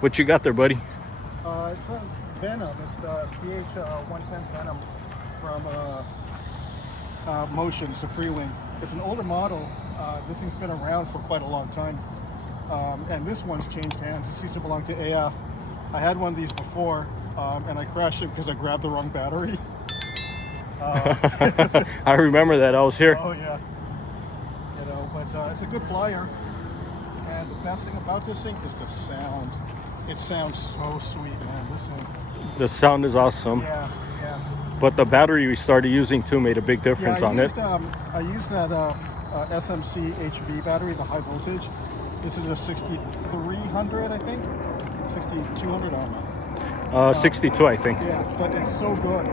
What you got there, buddy? It's a Venom. It's the DH-112 Venom from Motion. It's a Freewing. It's an older model. This thing's been around for quite a long time. And this one's changed hands. This used to belong to AF. I had one of these before, and I crashed it because I grabbed the wrong battery. I remember that. I was here. Oh yeah. You know, but it's a good flyer. And the best thing about this thing is the sound. It sounds so sweet, man. This thing. The sound is awesome. Yeah, yeah. But the battery we started using too made a big difference on it. I used that SMC HV battery, the high voltage. This is a 6300, I think. 6200, I don't know. 62, I think. Yeah, but it's so good.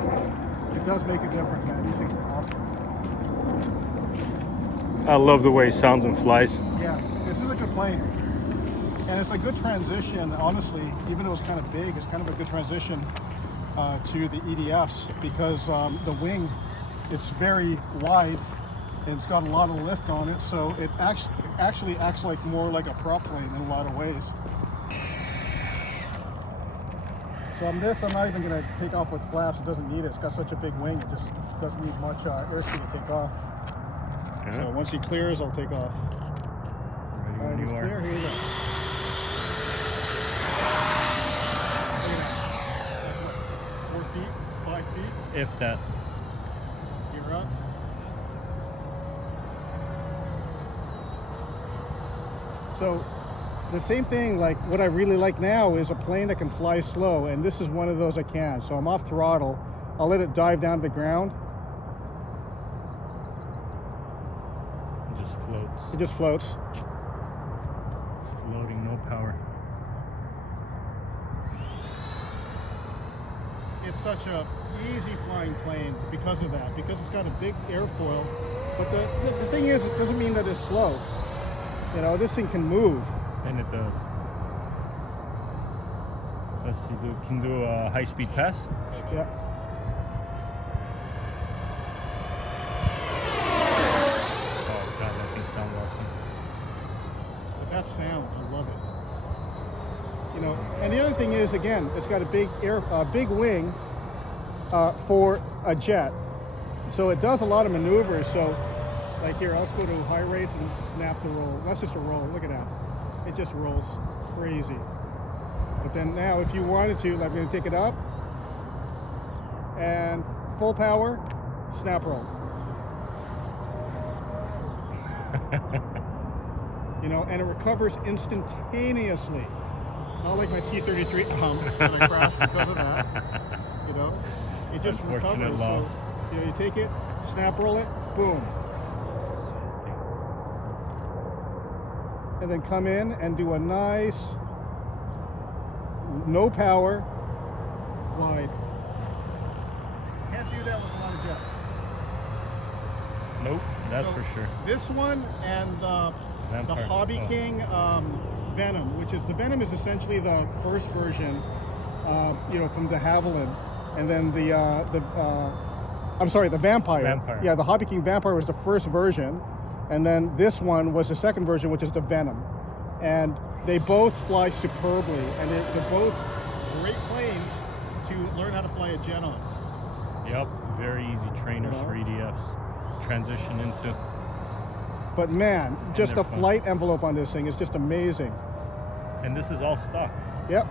It does make a difference, man. These things are awesome. I love the way it sounds and flies. Yeah, this is a good plane. And it's a good transition, honestly, even though it's kind of big, it's kind of a good transition to the EDFs because the wing, it's very wide and it's got a lot of lift on it, so it actually acts like more like a prop plane in a lot of ways. So on this, I'm not even going to take off with flaps. It doesn't need it. It's got such a big wing, it just doesn't need much airspeed to take off. Okay. So once he clears, I'll take off. Ready All right, he's clear. Here you go. 4 feet, 5 feet. If that. Gear up. So the same thing, like what I really like now is a plane that can fly slow, and this is one of those I can. So I'm off throttle. I'll let it dive down to the ground. It just floats. It just floats. It's floating, no power. It's such a easy flying plane because of that, because it's got a big airfoil. But the thing is, it doesn't mean that it's slow. You know, this thing can move. And it does. Let's see, can do a high-speed pass? Yeah. Oh god, that thing sounds awesome. But that sound, I love it. You know, and the other thing is, again, it's got a big big wing for a jet, so it does a lot of maneuvers. So, like here, let's go to high rates and snap the roll. That's just a roll. Look at that. It just rolls crazy. But then now, if you wanted to, like, I'm going to take it up and full power, snap roll. You know, and it recovers instantaneously. Not like my T-33 that I crashed because of that. You know, it just recovers. So, you know, you take it, snap roll it, boom. And then come in and do a nice, no power glide. Can't do that with a lot of jets. Nope, that's for sure. This one and the Hobby King Venom, which is, the Venom is essentially the first version, you know, from the Havilland. And then the Vampire. Yeah, the Hobby King Vampire was the first version. And then this one was the second version, which is the Venom. And they both fly superbly. And they're both great planes to learn how to fly a jet on. Yep, very easy trainers for EDFs. Transition into. But man, just the flight envelope on this thing is just amazing. And this is all stock. Yep.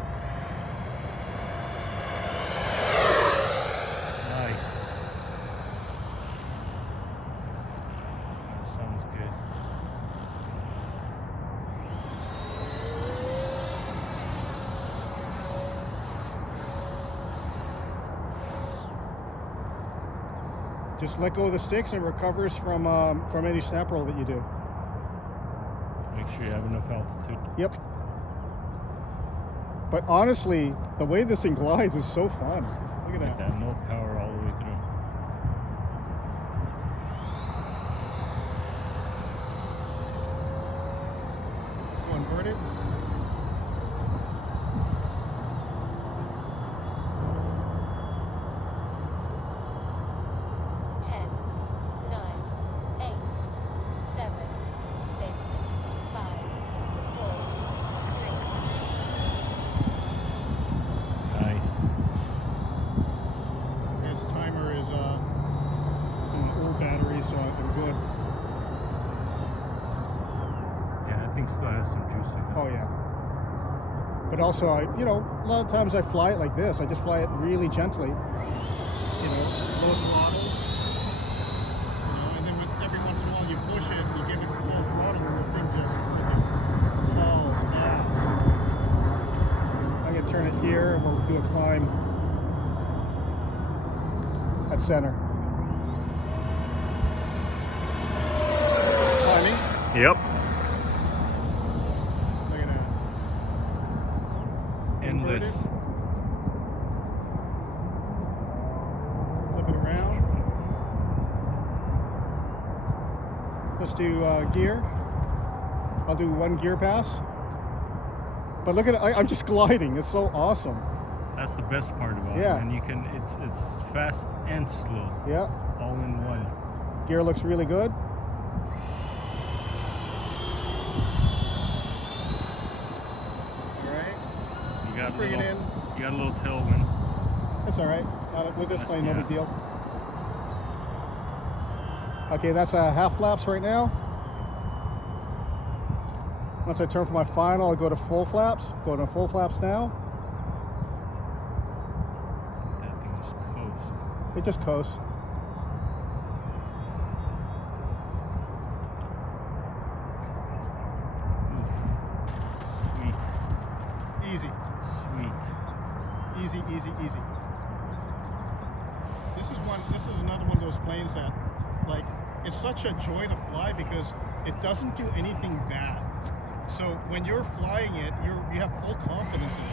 Sounds good. Just let go of the sticks and it recovers from any snap roll that you do. Make sure you have enough altitude. Yep. But honestly, the way this thing glides is so fun. Look at that. No power all the way through. Inverted. thing still has some juice in it. Oh yeah. But also, a lot of times I fly it like this. I just fly it really gently. Low throttle. And then every once in a while you push it and you give it full throttle and the thing just falls ass. I'm gonna turn it here and we'll do a climb at center. Climbing. Yep. Look at that. Endless. Flip it around. Let's do gear. I'll do one gear pass. But look at it, I'm just gliding. It's so awesome. That's the best part about Yeah. it. And you can, it's fast and slow. Yeah. All in one. Gear looks really good. All right. Bring it in. You got a little tailwind. That's all right. With this plane, no Yeah. big deal. Okay, that's half flaps right now. Once I turn for my final, I'll go to full flaps. Go to full flaps now. That thing just coasts. It just coasts. Sweet. Easy. Sweet. Easy, easy, easy. This is another one of those planes that, like, it's such a joy to fly because it doesn't do anything bad. So when you're flying it, you have full confidence in it.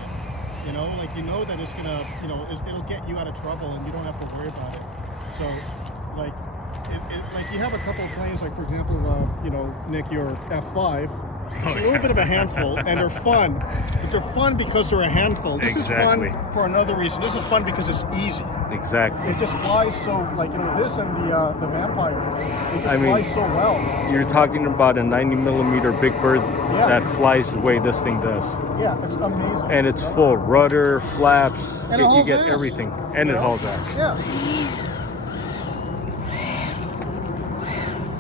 That it's gonna, it'll get you out of trouble and you don't have to worry about it. So, like you have a couple of planes, like for example, Nick, your F5. It's a little bit of a handful, and they're fun. But they're fun because they're a handful. This Exactly. is fun for another reason. This is fun because it's easy. Exactly. It just flies so, this and the Vampire, it just flies so well. You're talking about a 90mm Big Bird that flies the way this thing does. Yeah, it's amazing. And it's full rudder, flaps, And it you hauls get ass. everything. And it hauls ass. Yeah.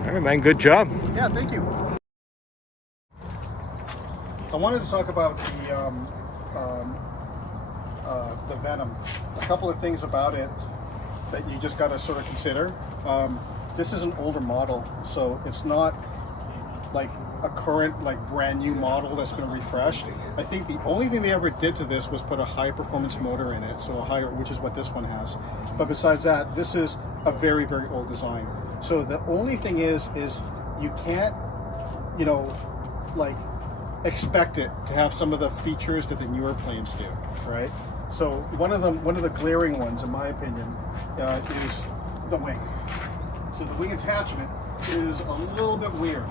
All right, man, good job. Yeah, thank you. I wanted to talk about the Venom. A couple of things about it that you just got to sort of consider. This is an older model, so it's not like a current, brand new model that's been refreshed. I think the only thing they ever did to this was put a high performance motor in it, so a higher, which is what this one has. But besides that, this is a very, very old design. So the only thing is you can't, expect it to have some of the features that the newer planes do, right? So one of the glaring ones, in my opinion, is the wing. So the wing attachment is a little bit weird.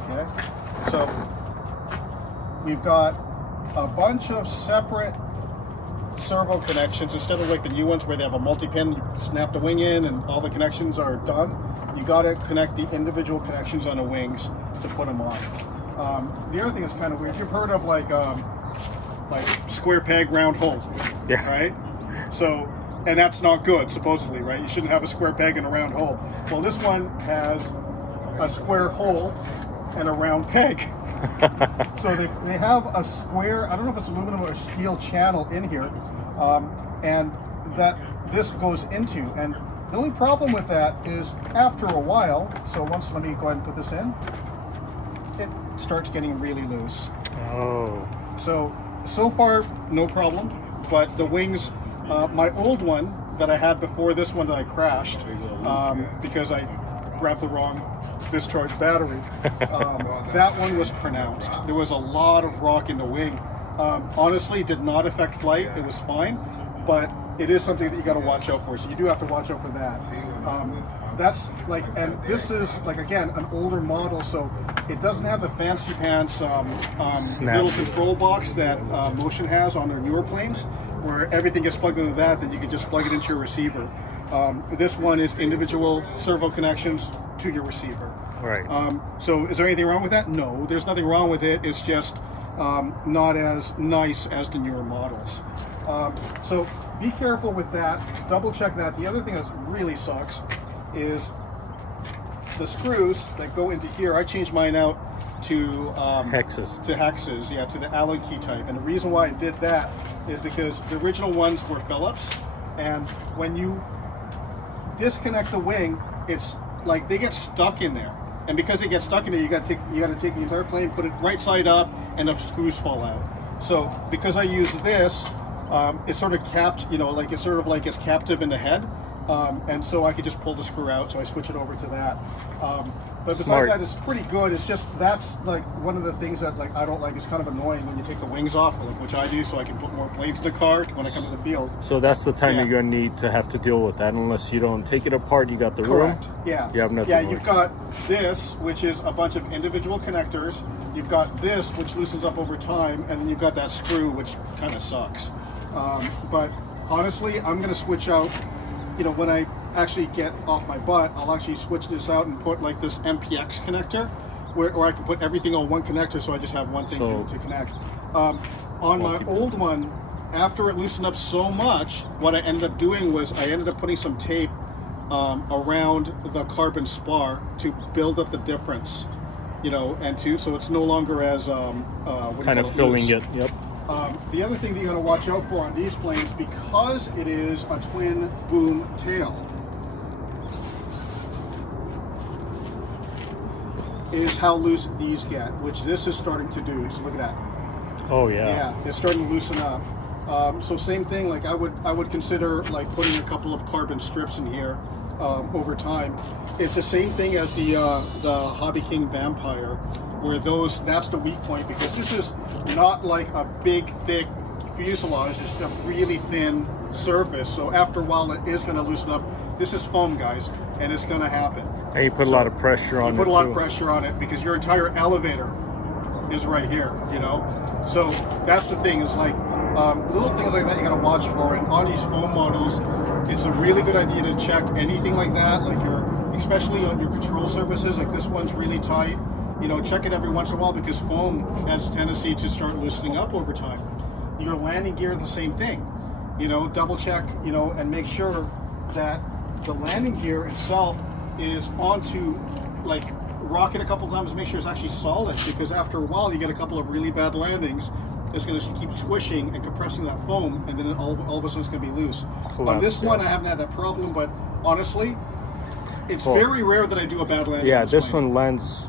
Okay, so we've got a bunch of separate servo connections instead of like the new ones where they have a multi-pin. You snap the wing in and all the connections are done. You got to connect the individual connections on the wings to put them on. The other thing is kind of weird. You've heard of like square peg, round hole, Yeah. right? So, and that's not good, supposedly, right? You shouldn't have a square peg and a round hole. Well, this one has a square hole and a round peg. So they have a square, I don't know if it's aluminum or steel channel in here, and that this goes into. And the only problem with that is after a while, let me go ahead and put this in, it starts getting really loose. Oh. So far, no problem, but the wings, my old one that I had before this one that I crashed, because I grabbed the wrong discharge battery, that one was pronounced. There was a lot of rock in the wing. Honestly, it did not affect flight, it was fine, but it is something that you got to watch out for, so you do have to watch out for that. That's like, and this is like, again, an older model, so it doesn't have the fancy pants little control box that Motion has on their newer planes, where everything gets plugged into that, then you can just plug it into your receiver. This one is individual servo connections to your receiver. Right. So is there anything wrong with that? No, there's nothing wrong with it. It's just not as nice as the newer models. So be careful with that. Double check that. The other thing that really sucks is the screws that go into here, I changed mine out to hexes. To hexes, yeah, to the Allen key type. And the reason why I did that is because the original ones were Phillips, and when you disconnect the wing, it's like they get stuck in there. And because they get stuck in there, you got to take the entire plane, put it right side up, and the screws fall out. So because I use this, it's sort of capped, you know, like it's sort of like it's captive in the head. And so I could just pull the screw out, so I switch it over to that. But besides that, it's pretty good. It's just, that's like one of the things that like I don't like. It's kind of annoying when you take the wings off, like which I do, so I can put more planes in the car when I come to the field. So that's the time you're going to need to have to deal with that, unless you don't take it apart. You got the Correct. room. Yeah. You have nothing. Yeah, you've got this, which is a bunch of individual connectors. You've got this, which loosens up over time, and then you've got that screw, which kind of sucks. But honestly, I'm going to switch out. You know, when I actually get off my butt, I'll actually switch this out and put like this MPX connector, where I can put everything on one connector, so I just have one thing to connect. On my old one, after it loosened up so much, what I ended up doing was I ended up putting some tape around the carbon spar to build up the difference, you know, and so it's no longer as kind of filling it. Yep. The other thing that you got to watch out for on these planes, because it is a twin boom tail, is how loose these get, which this is starting to do. So look at that. Oh yeah. Yeah, it's starting to loosen up. So same thing. Like I would consider like putting a couple of carbon strips in here over time. It's the same thing as the Hobby King Vampire, where that's the weak point, because this is not like a big thick fuselage. It's a really thin surface. So after a while, it is going to loosen up. This is foam, guys, and it's going to happen. And you put a lot of pressure on it. You put a lot of pressure on it because your entire elevator is right here, you know? So that's the thing, is like little things like that you got to watch for. And on these foam models, it's a really good idea to check anything like that, like especially on your control surfaces. Like this one's really tight. You know, check it every once in a while, because foam has a tendency to start loosening up over time. Your landing gear, the same thing. You know, double check, you know, and make sure that the landing gear itself is onto, like, rock it a couple times, make sure it's actually solid, because after a while you get a couple of really bad landings. It's going to keep squishing and compressing that foam, and then all of a sudden it's going to be loose. On this one, I haven't had that problem, but honestly, it's very rare that I do a bad landing. Yeah, this one lands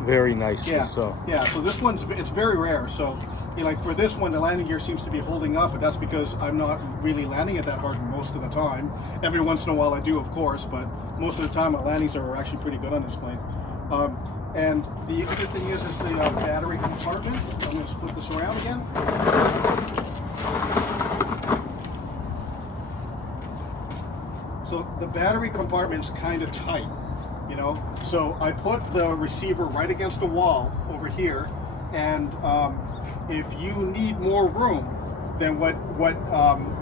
very nicely. Yeah. So this one's, it's very rare. So, you know, like for this one, the landing gear seems to be holding up, but that's because I'm not really landing it that hard most of the time. Every once in a while I do, of course, but most of the time my landings are actually pretty good on this plane. And the other thing is the battery compartment. I'm going to split this around again. So the battery compartment's kind of tight, you know. So I put the receiver right against the wall over here, and if you need more room than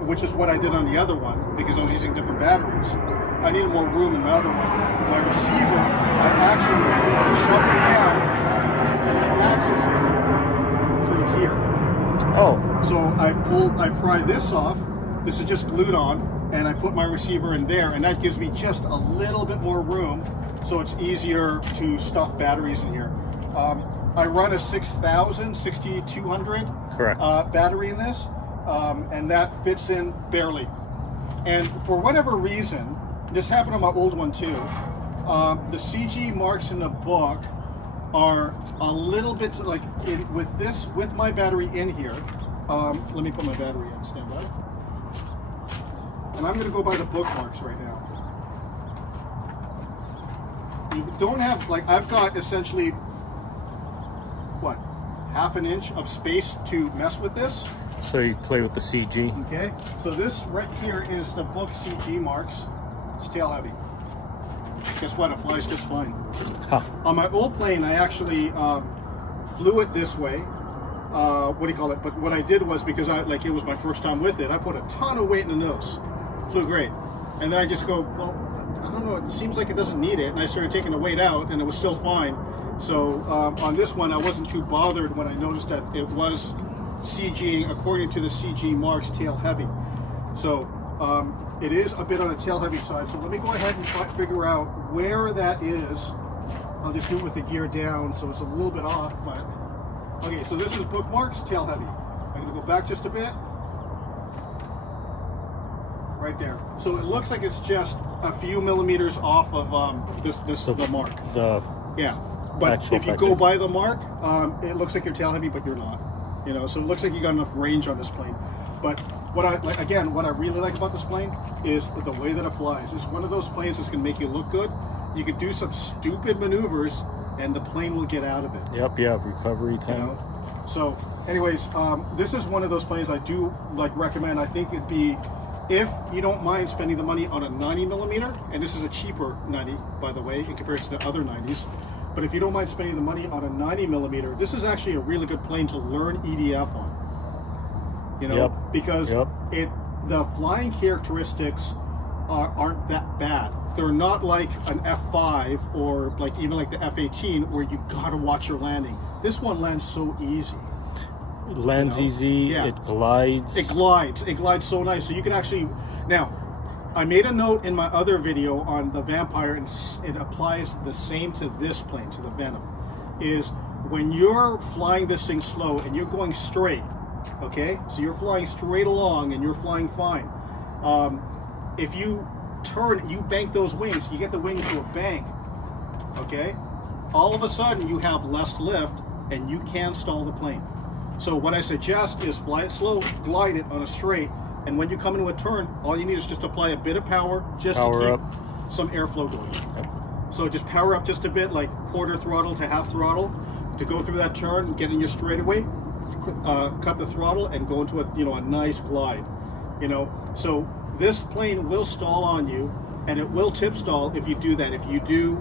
which is what I did on the other one, because I was using different batteries, I needed more room in the other one. My receiver, I actually shove it down and I access it through here. Oh. So I pry this off. This is just glued on, and I put my receiver in there, and that gives me just a little bit more room, so it's easier to stuff batteries in here. I run a 6200 battery in this, and that fits in barely. And for whatever reason, this happened on my old one too, the CG marks in the book are a little bit like with my battery in here. Let me put my battery in, stand by. And I'm going to go by the bookmarks right now. You don't have, like, I've got essentially, what, half an inch of space to mess with this. So you play with the CG. Okay, so this right here is the book CG marks. It's tail heavy. Guess what, it flies just fine. Huh. On my old plane, I actually flew it this way. What do you call it? But what I did was, because it was my first time with it, I put a ton of weight in the nose. Flew great. And then I just go, well, I don't know, it seems like it doesn't need it. And I started taking the weight out, and it was still fine. So on this one, I wasn't too bothered when I noticed that it was CGing according to the CG marks tail heavy. So it is a bit on the tail heavy side. So let me go ahead and try to figure out where that is. I'll just do it with the gear down, so it's a little bit off, but okay, so this is bookmarks, tail heavy. I'm gonna go back just a bit. Right there. So it looks like it's just a few millimeters off of the mark. Yeah. But if you go by the mark, it looks like you're tail heavy, but you're not. You know, so it looks like you got enough range on this plane. But what I really like about this plane is the way that it flies. It's one of those planes that's gonna make you look good. You could do some stupid maneuvers and the plane will get out of it. Yep, yeah, recovery time. You know? So anyways, this is one of those planes I do recommend. I think it'd be, if you don't mind spending the money on a 90 millimeter, and this is a cheaper 90, by the way, in comparison to other 90s, but if you don't mind spending the money on a 90 millimeter, this is actually a really good plane to learn EDF on. You know, because the flying characteristics aren't that bad. They're not like an F5 or even like the F-18 where you gotta watch your landing. This one lands so easy. It lands easy, it glides. It glides so nice. So you can actually, now, I made a note in my other video on the Vampire, and it applies the same to this plane, to the Venom, is when you're flying this thing slow and you're going straight, okay? So you're flying straight along and you're flying fine. If you turn, you bank those wings, you get the wing to a bank, okay? All of a sudden you have less lift and you can stall the plane. So what I suggest is fly it slow, glide it on a straight, and when you come into a turn, all you need is just apply a bit of power just to keep some airflow going. Yep. So just power up just a bit, like quarter throttle to half throttle, to go through that turn, get in your straightaway, cut the throttle, and go into a nice glide. You know, so this plane will stall on you, and it will tip stall if you do that. If you do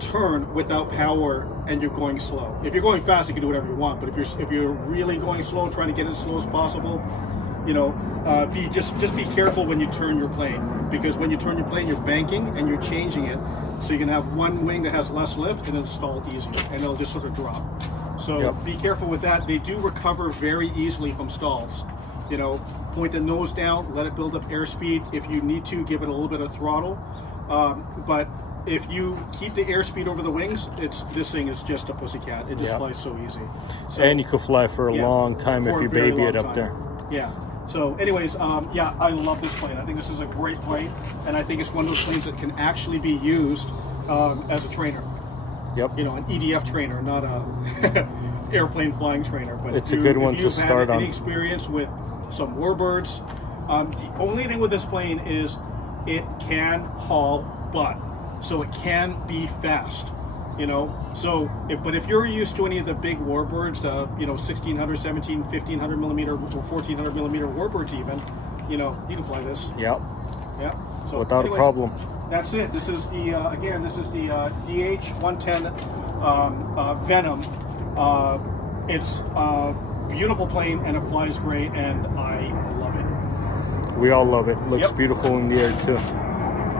turn without power and you're going slow. If you're going fast, you can do whatever you want. But if you're really going slow, trying to get as slow as possible, you know, just be careful when you turn your plane, because when you turn your plane, you're banking and you're changing it, so you can have one wing that has less lift and it'll stall easier, and it'll just sort of drop. So be careful with that. They do recover very easily from stalls. You know, point the nose down, let it build up airspeed. If you need to, give it a little bit of throttle. But if you keep the airspeed over the wings, this thing is just a pussycat. It just flies so easy. So, and you could fly for a long time if you baby it up there. Yeah. So anyways, yeah, I love this plane. I think this is a great plane, and I think it's one of those planes that can actually be used as a trainer. Yep. You know, an EDF trainer, not a airplane flying trainer. But it's a good one to start on. Any experience with some warbirds? The only thing with this plane is it can haul butt, so it can be fast. You know, so but if you're used to any of the big warbirds, you know, 1600, 17, 1500 millimeter or 1400 millimeter warbirds, even, you know, you can fly this. Yep. Yeah. So without a problem. That's it. This is the again, this is the DH-110 Venom. It's a beautiful plane and it flies great, and I love it. We all love it. Looks beautiful in the air too.